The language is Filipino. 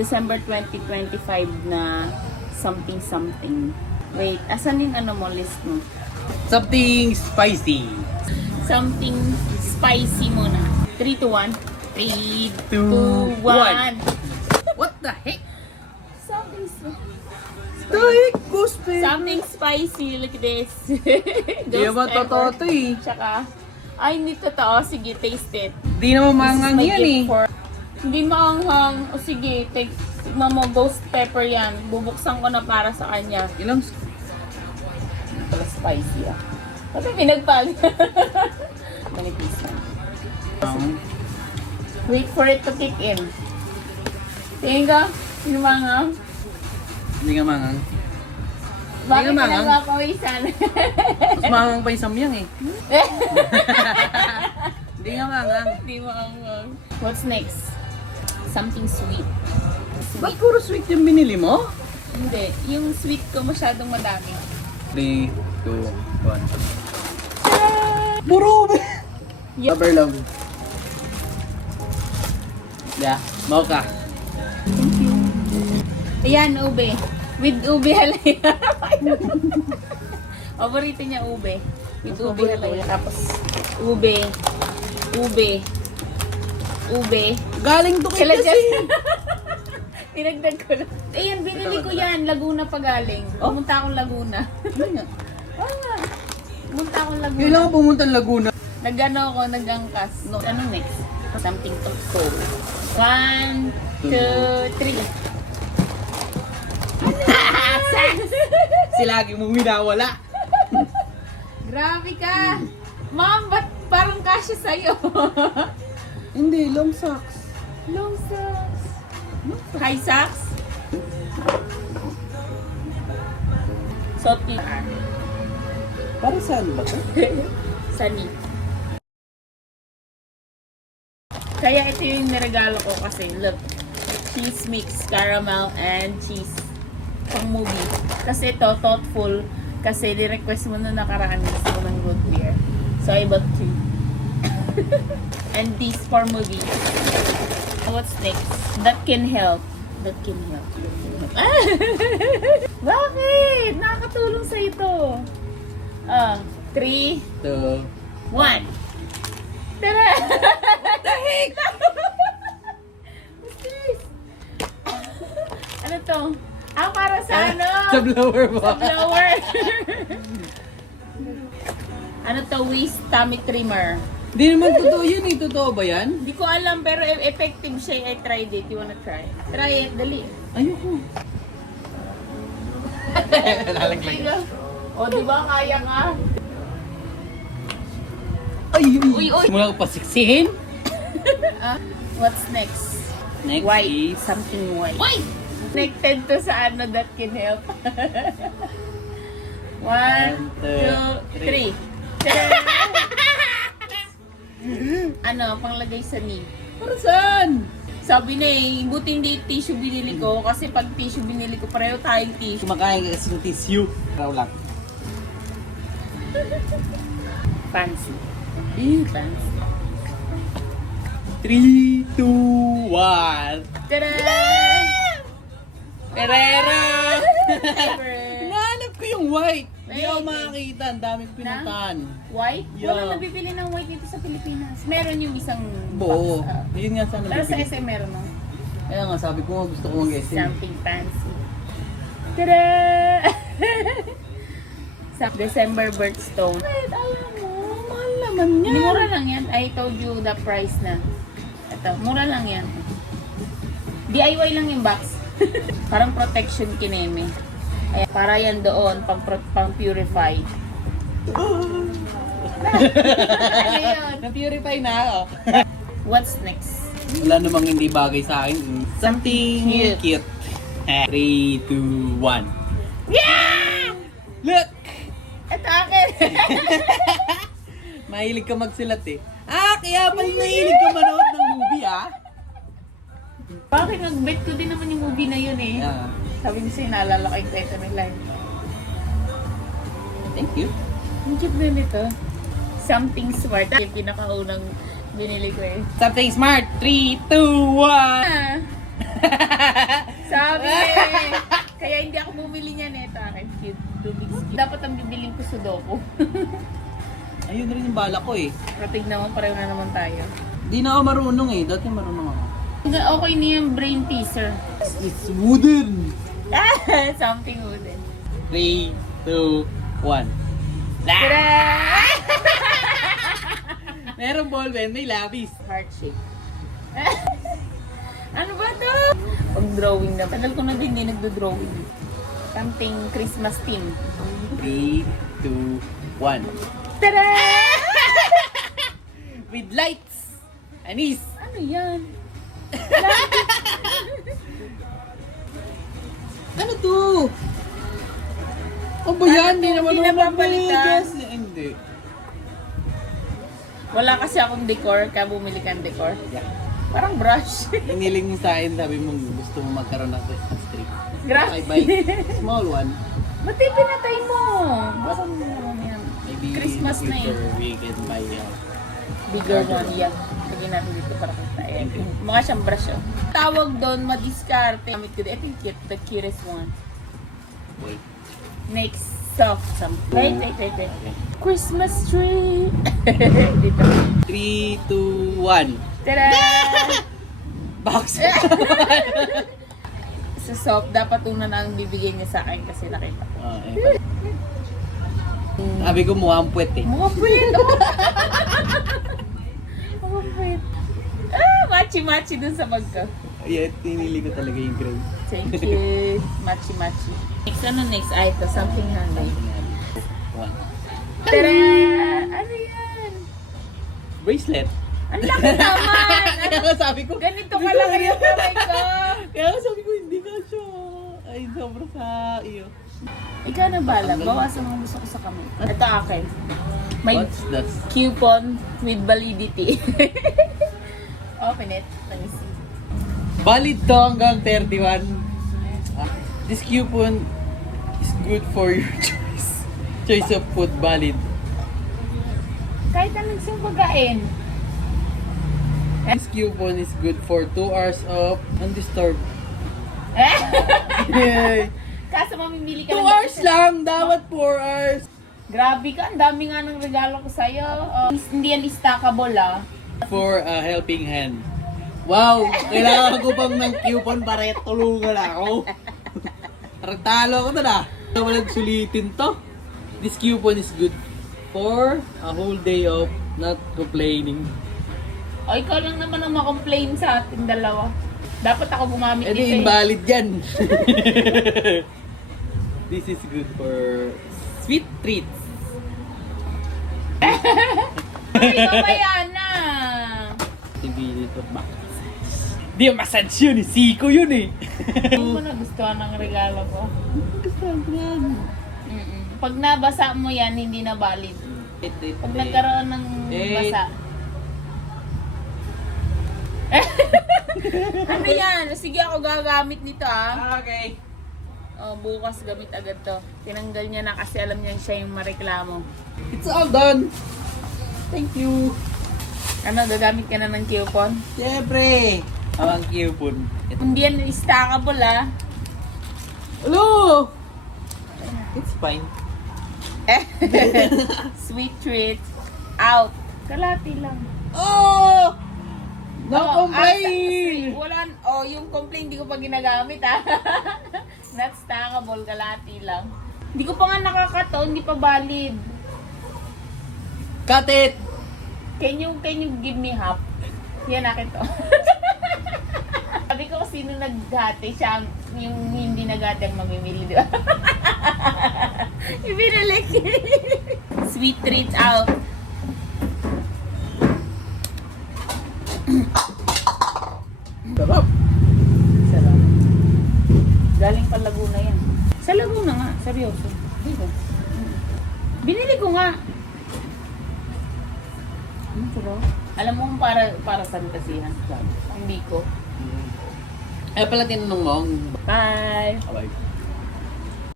December 2025 na something. Wait, asan yung ano mo, list mo? Something spicy. Something spicy muna. 3 to 1. 3, 2, 1. What the heck? Something Something spicy. Look at this. Di ba totoo to eh? Tsaka, ay, hindi totoo. Sige, taste it. Di naman mangang yan eh. Hindi maanghang. O sige, tignan mo, ghost pepper yan. Bubuksan ko na para sa kanya. Ilang Pero spicy ah. Kasi pinagpag. Manipis na. Wait for it to kick in. Tingin ka? Sino manghang? Hindi nga mangang. Bakit ka manghang. nagpapawisan? Mas mangang pa yung samyang eh. Hindi nga mangang. Hindi maanghang. What's next? Something sweet. Ba't puro sweet yung binili mo? Hindi. Yung sweet ko masyadong madami. 3, 2, 1. Puro ube! Yup. Rubber love. Yeah, mocha. Ayan, ube. With ube halaya. Paborito niya ube. With ube halaya. Tapos, ube. Galing to kay Kailan kasi. dyan? Tinagdag ko lang. Ayan, binili ko yan. Laguna pa galing. Pumunta akong Laguna. Pumunta akong Laguna. Kailangan pumunta ng Laguna. Nag-ano ako, nag-angkas. No, ano next? Something to go. 1, 2, 3. Si lagi mong winawala. Grabe ka! Ma'am, ba't parang kasya sa'yo? Hindi, long socks. Long socks. High socks? Soft Para saan ba to? Sunny. Kaya ito yung niregalo ko kasi, look. Cheese mix, caramel, and cheese. Pang movie. Kasi ito, thoughtful. Kasi ni-request mo na nakaraan gusto ko ng root beer. So, I bought 2. And this for movie. What's next? That can help. Bakit? Nakakatulong sa ito. 3, 2. 1. Tara! What the heck? What's this? Ano to? Para sa ano? Sa blower mo. Sa blower. Ano to? Waist tummy trimmer. Hindi naman totoo yun eh. Totoo ba yan? Hindi ko alam pero effective siya. I tried it. You wanna try? Try it. Dali. Ayoko. Lalaglag. O, di ba? Kaya ka? Uy. Uy. Mula ko pasiksihin. What's next? Next White. is... Something white. White! Connected to sa ano that can help. 1, 2, 3. Ano, panglagay sa knee. Para saan? Sabi na eh, buti hindi tissue binili ko kasi pag tissue binili ko, pareho tayong tissue. Kumakain ka kasi ng tissue. Raw lang. Fancy. Fancy. 3, 2, 1. Tada! Herrera! Pepper. Hinahanap ko yung white. Hindi Wait. ako makakita. Ang daming pinuntahan. White? Yeah. Wala nabibili ng white dito sa Pilipinas. Meron yung isang Buo. box. Yun nga sana Pero sa bibili. SM meron no? Kaya nga sabi ko nga gusto ko mag-SM. Something fancy. Tada! Sa December birthstone. Wait, alam mo, mahal naman yan. Mura lang yan. I told you the price na. Ito, mura lang yan. DIY lang yung box. Parang protection kineme. Ay, para yan doon, pang purify. Ano yun? Na-purify na ako. What's next? Wala namang hindi bagay sa akin. Something cute. 3, 2, 1. Yeah! Look! Ito akin! Mahilig ka magsulat eh. Kaya pala nahilig ka manood ng movie Bakit nag-bet ko din naman yung movie na yun eh. Yeah. Sabi niya sa'yo, naalala ko yung kwento ng live. Thank you. Ang cute na nito. Something smart. Yung pinakaunang binili ko eh. Something smart. 3, 2, 1. Sabi eh. Kaya hindi ako bumili niyan eh. Ito akin, cute. Rubik's Cube. Dapat ang bibiling ko Sudoku. Ayun rin yung bala ko eh. Pero tignan mo, pareho na naman tayo. Di na ako marunong eh. Dati marunong ako. Okay na yung brain teaser. It's wooden! Something wooden. 3, 2, 1. Tada! Meron ball pen, may labis. Heart shape. Ano ba to? Pag-drawing na. Tagal ko na din hindi nagdo-drawing. Something Christmas theme. 3, 2, 1. Tada! With lights! Anis! Ano yan? Ano to? Ano ba yan? Hindi naman Hindi ako napapalitan. mabilis. Hindi. Wala kasi akong decor, kaya bumili kang decor. Yeah. Parang brush. Iniling mo sa akin, sabi mo gusto mo magkaroon ng Christmas tree. Grabe. I buy small one. Ba't di pinatay mo? Baka mo naman yan. Maybe Christmas in the na eh. future, we can buy Bigger one, yan. Lagyan natin dito para kita. Ayan. Mukha siyang brush, oh. Tawag doon, madiskarte. Gamit ko din. Ito yung cute, the cutest one. wait. Next, soft something. Wait. Okay. Christmas tree. Dito. 3, 2, 1. Tada! Box! Sa soft, dapat una na ang bibigyan niya sa akin kasi nakita ko. Sabi ko mukhang puwet eh. Mga puwit! Mga puwit. Machi-machi dun sa bag ko. Ay, tinili ko talaga yung gray. Thank you. Machi-machi. Next, ano next? Ito, something handy. 1. Tada! Ano yan? Bracelet. Ang laki naman! Kaya nga sabi ko, Ganito kalaki yung kamay ko. Kaya nga sabi ko, hindi ka siya. Ay, sobra sa iyo. Ikaw na bala. Bawasan mo gusto ko sa kamay. Ito akin. May What's that? coupon with validity. Open it. Let me see. Valid to hanggang 31. This coupon is good for your choice. Choice of food valid. Kahit anong siyang pagkain. This coupon is good for 2 hours of undisturbed. Kaso mamimili ka 2 hours lang! Dapat 4 hours! Grabe ka, ang dami nga ng regalo ko sa'yo. Hindi yan stackable ah. For a helping hand. Wow! Kailangan ko pang ng coupon para tulungan ako. Parang talo ko na na. Walang sulitin to. This coupon is good for a whole day of not complaining. O ikaw lang naman ang makomplain sa ating dalawa. Dapat ako gumamit Eh dito di invalid yan. This is good for sweet treats. Ay, kabayana! TV dito ba? Di massage yun eh. Siko yun eh. Hindi mo nagustuhan ang regalo ko. Gusto ko yan. Pag nabasa mo yan, hindi na valid. Pag nagkaroon ng basa. Ano yan? Sige ako gagamit nito ah. Okay. Oh, bukas gamit agad to. Tinanggal niya na kasi alam niya siya yung mareklamo. It's all done. Thank you. Ano, gagamit ka na ng coupon? Siyempre. Ang coupon. Hindi yan stackable ah. Hello! It's fine. Sweet treat. Out. Kalati lang. Oh! No Oh, complain! Wala, yung complaint di ko pa ginagamit ah. Not stackable, kalati lang. Hindi ko pa nga nakakato, hindi pa valid. Cut it! Can you give me half? Yan akin to. Sabi ko sino naghati siya, yung hindi naghati ang mamimili, di ba? Ibinalik. Sweet treats out. Sarap! Sarap. Galing pa Laguna yan. Sa Laguna nga, seryoso. Dito. Binili ko nga. Sarap. Alam mo kung para sa kasihan. Hindi ko. Eh pala tinanong mo. Bye! Bye.